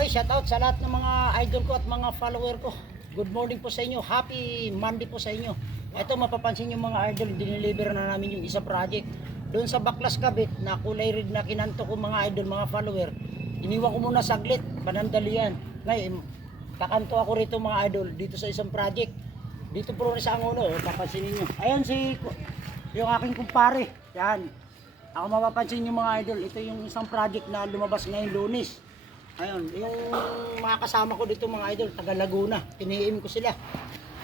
Okay, shoutout sa lahat ng mga idol ko at mga follower ko. Good morning po sa inyo. Happy Monday po sa inyo. Ito mapapansin nyo mga idol, diniliver na namin yung isa project. Doon sa Baklas Kabit na kulay red na kinanto ko mga idol, mga follower. Iniwan ko muna saglit, panandalian. Ngayon, kakanto ako rito mga idol dito sa isang project. Dito po rin sa Angulo, papansinin nyo. Ayan yung aking kumpare. Yan. Ako mapapansin nyo mga idol, ito yung isang project na lumabas ngayong Lunes. Ayun, yung mga kasama ko dito mga idol, taga Laguna, tiniim ko sila.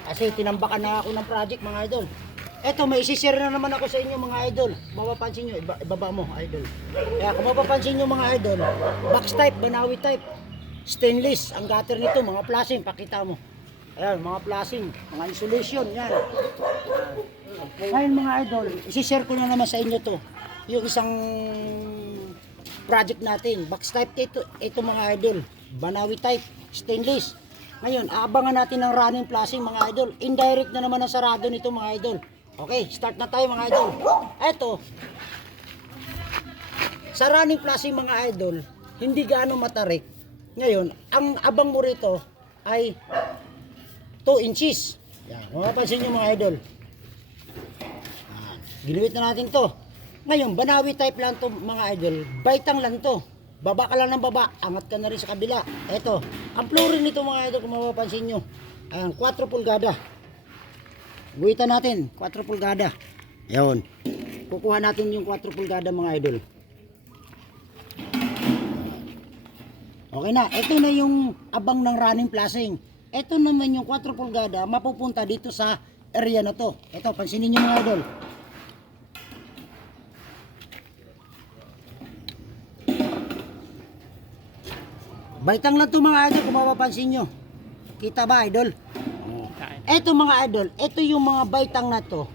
Kasi tinambakan na ako ng project mga idol. Eto, may isi-share na naman ako sa inyo mga idol. Mapapansin nyo, ibaba mo idol. Kaya kung mapapansin nyo mga idol, box type, Banawi type, stainless, ang gutter nito, mga flashing, pakita mo. Ayan, mga flashing, mga insulation, yan. Ngayon mga idol, isi-share ko na naman sa inyo to. Yung isang project natin, box type ito mga idol, Banawi type, stainless. Ngayon, aabangan natin ng running flashing mga idol. Indirect na naman ang sarado nito mga idol. Okay, start na tayo mga idol. Eto, sa running flashing mga idol, hindi gaano matarik. Ngayon, ang abang mo rito ay 2 inches. Yan, mapapansin nyo mga idol. Ginuwit na natin to. Ngayon, Banawi type lang to mga idol. Baitang lang to. Baba ka lang ng baba, angat ka na rin sa kabila. Eto, ang flooring nito mga idol kung mapapansin nyo. Ayan, 4 pulgada. Guhitan natin, 4 pulgada. Ayun. Kukuha natin yung 4 pulgada mga idol. Okay na, ito na yung abang ng running flashing. Ito naman yung 4 pulgada, mapupunta dito sa area na to. Ito, pansinin nyo mga idol. Baitang lang to mga idol kung mapapansin nyo. Kita ba idol? Eto mga idol, ito yung mga baitang na to.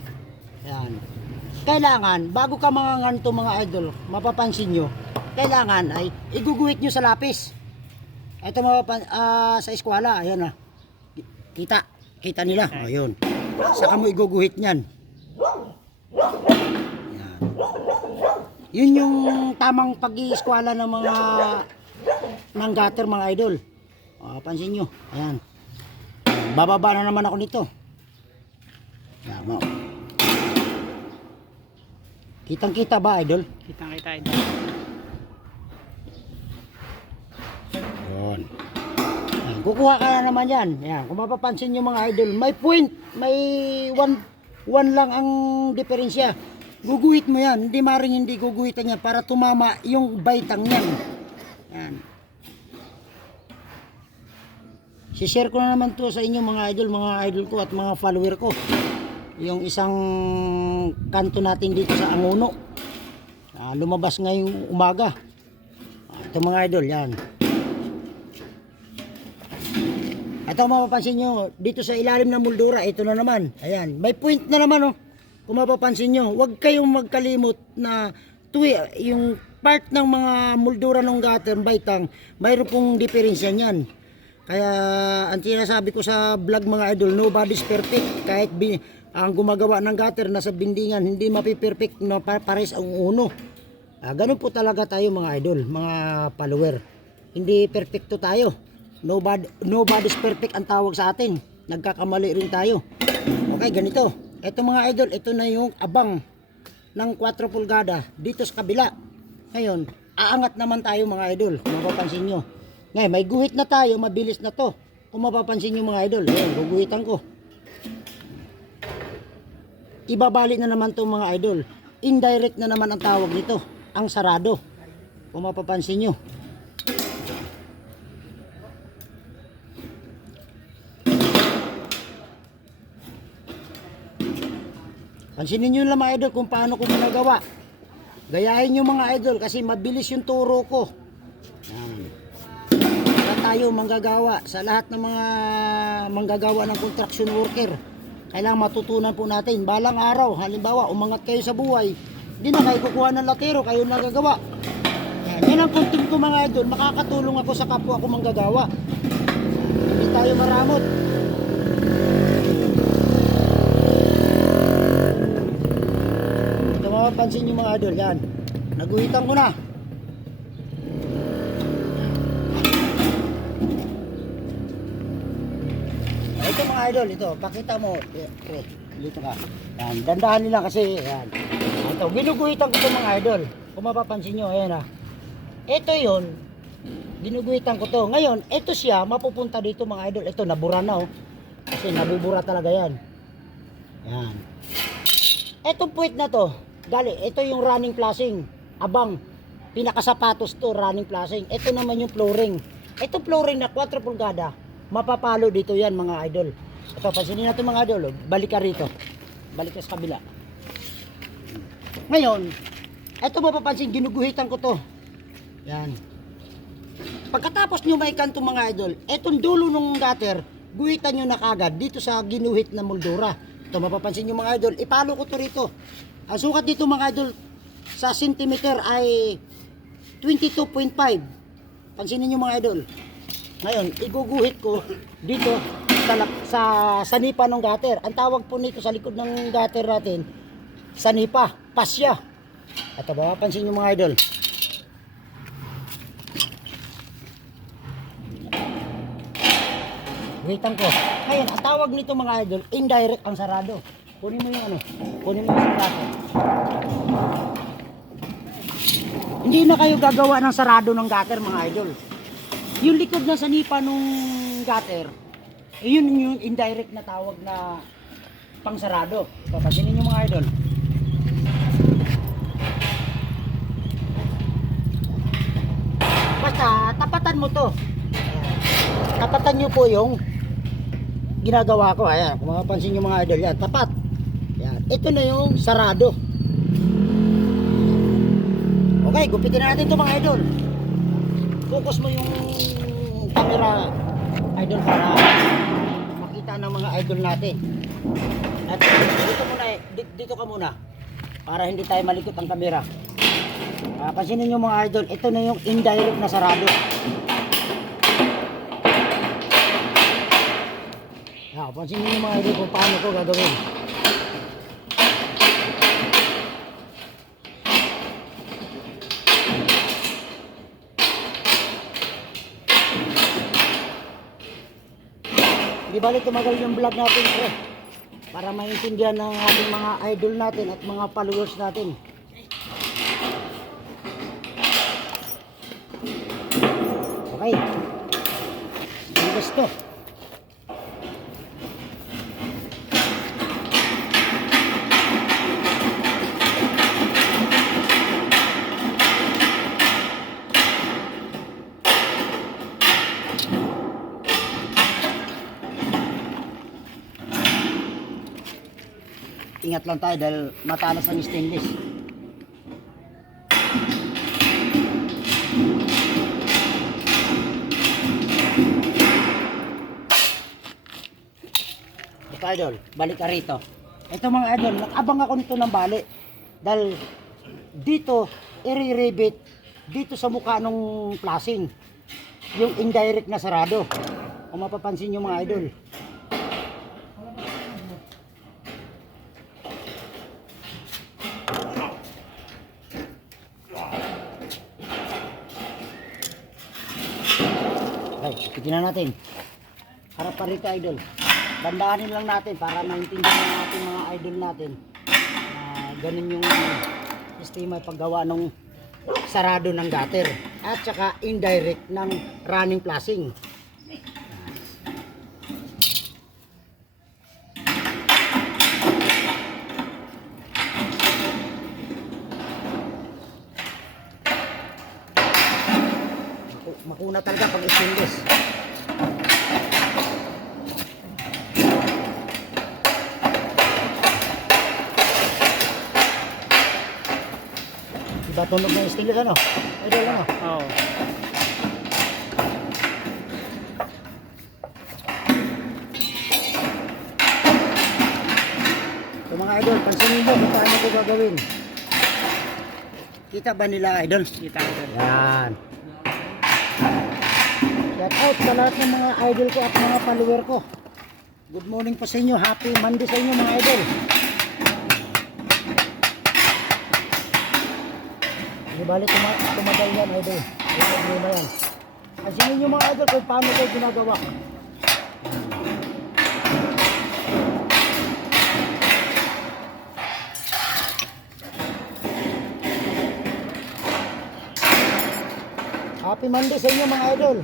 Yan. Kailangan, bago ka mga nganto mga idol, mapapansin nyo, kailangan ay iguguhit nyo sa lapis. Ito sa eskwela, ayan na. Kita nila, ayun. Saka mo iguguhit nyan. Yan. Yun yung tamang pag-i-eskwela ng mga ng gutter mga idol. Pansin nyo, ayan. Bababa na naman ako nito. Ayan mo. Kitang kita ba idol? Kitang kita idol. Ayan. Ayan. Kukuha ka na naman yan. Ayan. Kung mapapansin nyo mga idol, may point, may one lang ang diferensya. Guguhit mo yan, hindi guguhitan yan para tumama yung baitang yan. Ayan. Si-share ko na naman to sa inyo mga idol ko at mga follower ko. Yung isang kanto natin dito sa Angulo. Lumabas ngayong umaga. Ito mga idol, yan. Ito mapapansin nyo, dito sa ilalim ng moldura, ito na naman. Ayan, may point na naman oh. Kung mapapansin nyo, huwag kayong magkalimot na yung part ng mga moldura ng gutter, baitang, mayroon pong diferensya niyan. Kaya ang sinasabi ko sa vlog mga idol, nobody's perfect. Kahit ang gumagawa ng gutter nasa bindingan, hindi mapiperfect na pares ang uno. Ganun po talaga tayo mga idol, mga follower. Hindi perfecto tayo. Nobody's perfect ang tawag sa atin. Nagkakamali rin tayo. Okay, ganito. Ito mga idol, ito na yung abang ng 4 pulgada dito sa kabila. Ngayon, aangat naman tayo mga idol, kung mapapansin nyo. Ngayon, may guhit na tayo, mabilis na to. Kung mapapansin nyo mga idol, ayan, guguhitan ko. Ibabalik na naman to mga idol. Indirect na naman ang tawag nito, ang sarado. Kung mapapansin nyo. Pansinin nyo lang mga idol kung paano ko ginagawa. Gayahin nyo mga idol kasi mabilis yung turo ko. Yan. Tayo manggagawa sa lahat ng mga manggagawa ng construction worker, kailangan matutunan po natin balang araw. Halimbawa umangat kayo sa buhay, hindi na kayo kukuha ng latero, kayo nagagawa. Yan ang content ko mga idol, makakatulong ako sa kapwa ko manggagawa. Hindi tayo maramot. Ito mapapansin nyo mga idol, yan, naguhitan ko na. mga idol, ito, pakita mo. Pre, dito ka. Yan, dandahan nila kasi, yan. Ito, ginuguhitan ko ito mga idol. Kung mapapansin nyo, ayan ah. Ito yun, ginuguhitan ko to. Ngayon, ito siya, mapupunta dito mga idol. Ito, nabura na oh. Kasi nabubura talaga yan. Yan. Etong puwit na to, ito yung running flashing. Abang, pinakasapatos to, running flashing. Ito naman yung flooring. Ito flooring na 4 pulgada, mapapalo dito yan mga idol. Ito, pansinin natin mga idol, balik ka rito. Balik ka sa kabila. Ngayon, ito mapapansin, ginuguhitan ko to. Yan. Pagkatapos nyo may kanto mga idol, etong dulo ng gutter, guhitan nyo na kagad dito sa ginuhit na moldura. Ito mapapansin nyo mga idol, ipalo ko to rito. Ang sukat dito mga idol sa centimeter ay 22.5. Pansinin nyo mga idol. Ngayon, iguguhit ko dito sa sanipa ng gutter. Ang tawag po nito sa likod ng gutter natin, sanipa, pasya. Ito mapapansin nyo mga idol. Guhitan ko. Ngayon, ang tawag nito mga idol, indirect ang sarado. Kunin mo yung ano, kunin mo yung sarado. Hindi na kayo gagawa ng sarado ng gutter mga idol. Yung likod na sanipa nung gutter, yun yung indirect na tawag na pangsarado. Papansinin nyo mga idol. Basta, tapatan mo to. Tapatan nyo po yung ginagawa ko. Ayan, kung mapapansin nyo mga idol, yan, tapat. Yan, ito na yung sarado. Okay, gupitin na natin ito mga idol. Focus mo yung camera idol para makita ng mga idol natin. At dito ka muna para hindi tayo malikot ang camera. Pansinin nyo mga idol, ito na yung indirect na sarado. Pansinin nyo mga idol kung paano ko gagawin. Di bali tumagal yung vlog natin para maintindihan ng ating mga idol natin at mga followers natin. Okay. Invest to. Ingat lang tayo dahil matalas ang stainless. Ito idol, balik ka rito. Ito mga idol, nakabang ako nito ng bali. Dahil dito, i-rebate dito sa mukha ng flashing. Yung indirect na sarado. Kung mapapansin nyo mga idol. Okay, tignan natin. Harap pa rito idol. Bandaanin lang natin para maintindihan natin mga idol natin na ganun yung sistema paggawa ng sarado ng gutter at saka indirect ng running flashing. Makuna talaga pag stainless. Diba tunog ng stainless ano? Idol ano? Oo. So mga idol, pansinin mo kung paano ko gagawin. Kita ba nila idol? Kita idol. Yan. Shout out sa lahat ng mga idol ko at mga follower ko. Good morning po sa inyo. Happy Monday sa inyo mga idol. Di bali tumagal yan idol. Ito na yan. Pansinin nyo mga idol kung paano ko ginagawa. Happy Monday sa inyo mga idol.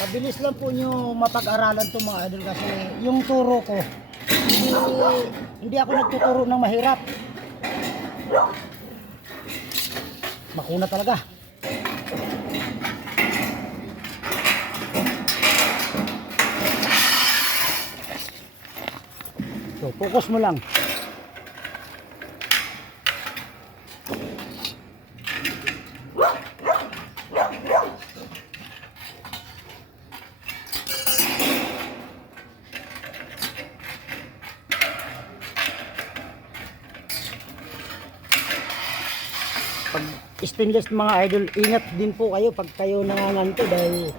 Mabilis lang po nyo mapag-aralan itong mga idol kasi yung turo ko, hindi ako nagtuturo ng mahirap. Makuna talaga. So, focus mo lang. Pag stainless mga idol, ingat din po kayo pag kayo nanganganto dahil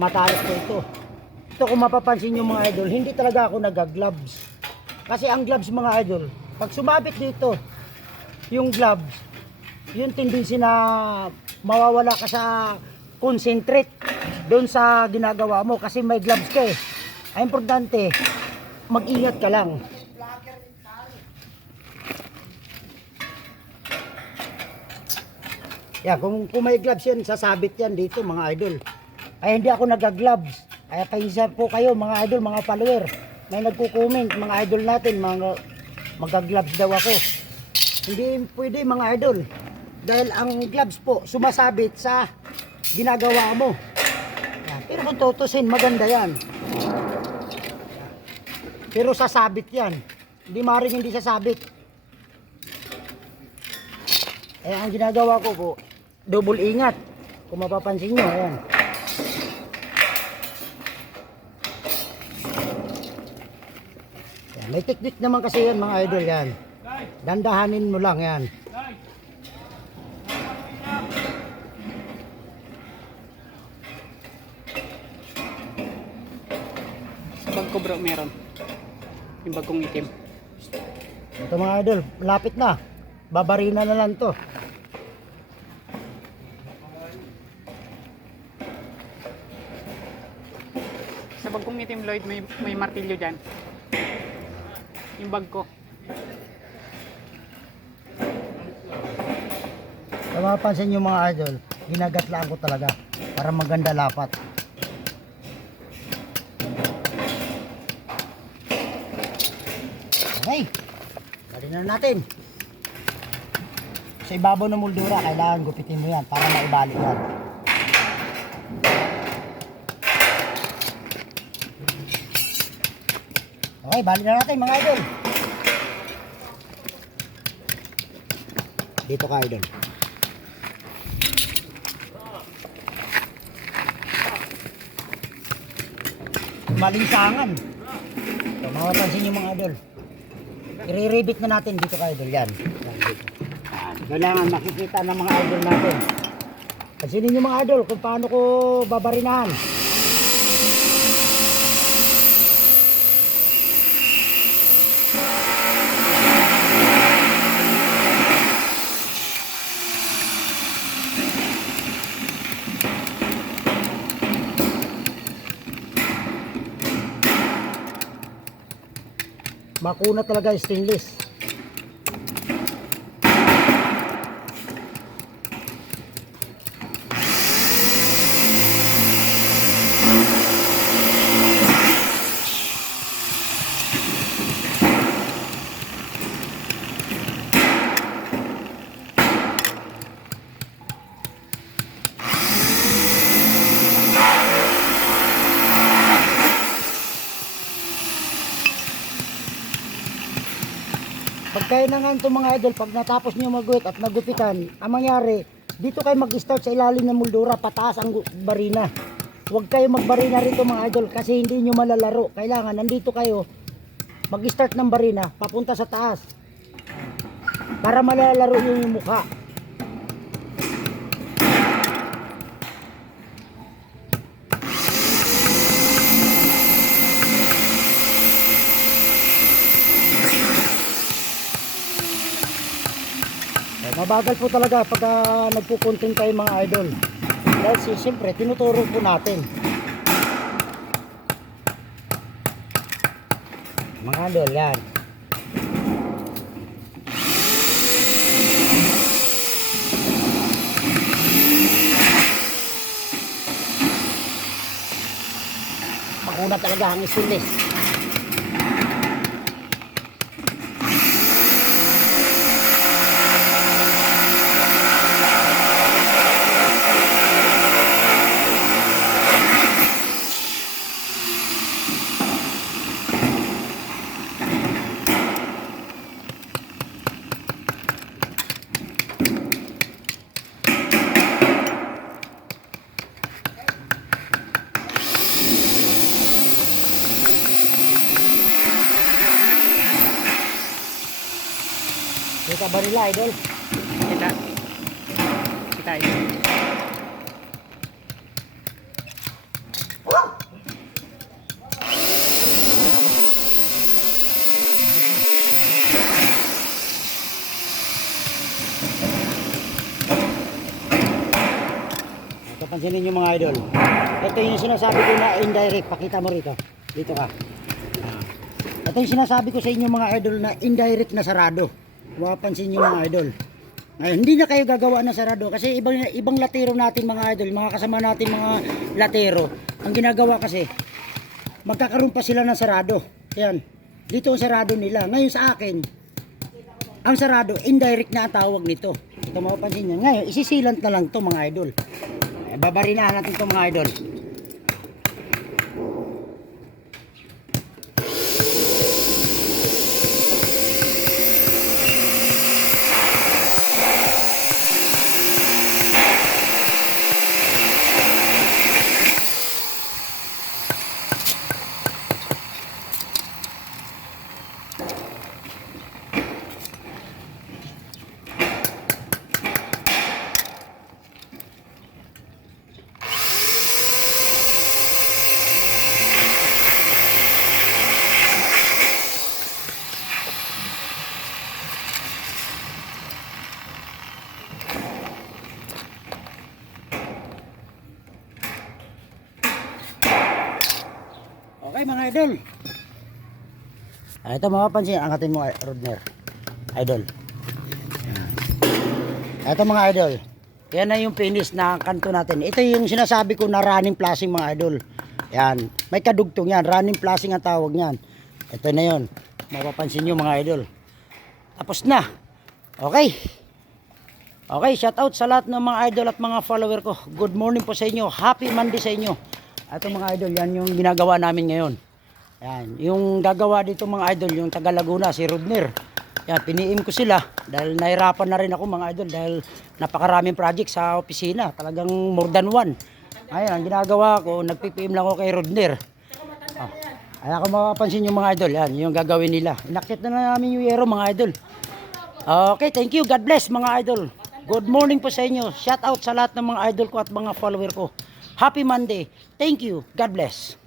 matalas po ito. Ito kung mapapansin nyo mga idol, hindi talaga ako nag-gloves. Kasi ang gloves mga idol, pag sumabit dito, yung gloves, yung tendency na mawawala ka sa concentrate doon sa ginagawa mo kasi may gloves ka eh. Ay importante, mag-ingat ka lang. Yeah, kung may gloves yan, sasabit yan dito mga idol. Ay hindi ako nag-gloves. Kaya paisa po kayo mga idol, mga follower. May nagko-comment, mga idol natin, mga mag-gloves daw ako. Hindi pwede mga idol. Dahil ang gloves po, sumasabit sa ginagawa mo. Yeah, pero kung tutusin, maganda yan. Pero sasabit yan. Hindi maaaring hindi sasabit. Eh ang ginagawa ko po, double ingat. Kung mapapansin nyo, ayan. Ayan, may technique naman kasi yan mga idol yan. Dandahanin mo lang yan. Sa bag ko bro meron. Yung bag kong itim. Ito mga idol, lapit na. Babarina na lang to. Sa bag kong itim Lloyd, may martilyo dyan. Yung bag ko. Kung mapapansin nyo mga idol, ginagatlaan ko talaga para maganda lapat. Okay, bali na natin. Sa ibabaw ng moldura, kailangan gupitin mo yan para maibalik yan. Okay, bali na natin mga idol. Dito ka idol. Malinsangan. So, mapapansin nyo mga idol. I-re-rebit na natin dito ka idol. Yan. Kailangan makikita ng mga idol natin. Pansinin nyo mga idol kung paano ko babarinahan. Makuna talaga stainless. Pag kayo na nga ito mga idol, pag natapos nyo magwit at nagupitan, ang mangyari, dito kayo mag-start sa ilalim ng moldura, pataas ang barina. Huwag kayo magbarina rito mga idol kasi hindi nyo malalaro. Kailangan nandito kayo, mag-start ng barina, papunta sa taas. Para malalaro nyo yung mukha. Mabagal po talaga pagka nagpupuntin tayo mga idol. Dahil siyempre, tinuturo po natin. Mga idol, yan. Makuna talaga ang stainless. Kita ba nila, idol? Kita. Kita yun. Ito, pansinin nyo mga idol. Ito yung sinasabi ko na indirect. Pakita mo rito. Dito ka. Ito yung sinasabi ko sa inyo mga idol na indirect na sarado. Mapapansin nyo mga idol. Ngayon, hindi na kayo gagawa ng sarado kasi ibang latero natin mga idol, mga kasama natin mga latero. Ang ginagawa kasi, magkakaroon pa sila ng sarado. Yan. Dito ang sarado nila. Ngayon sa akin, ang sarado, indirect na ang tawag nito. Ito mapapansin nyo. Ngayon, isisilant na lang to mga idol. Babarinahan natin to mga idol. Okay mga idol. Ito mapapansin, angatin mo Rodner. Idol. Ito mga idol. Yan na yung finish na kanto natin. Ito yung sinasabi ko na running flashing mga idol. Yan. May kadugtong yan. Running flashing ang tawag niyan. Ito na yun. Mapapansin nyo mga idol. Tapos na. Okay. Okay, shout out sa lahat ng mga idol at mga follower ko. Good morning po sa inyo. Happy Monday sa inyo. Ito mga idol, yan yung ginagawa namin ngayon. Yan, yung gagawa dito mga idol, yung taga Laguna, si Rodner. Yan, piniim ko sila dahil nahirapan na rin ako mga idol dahil napakaraming project sa opisina. Talagang more than one. Ayun, ang ginagawa ko, nagpipiim lang ako kay Rodner. Oh, ay ako mapapansin yung mga idol, yan, yung gagawin nila. Inakit na namin yung yero mga idol. Okay, thank you. God bless mga idol. Good morning po sa inyo. Shout out sa lahat ng mga idol ko at mga follower ko. Happy Monday. Thank you. God bless.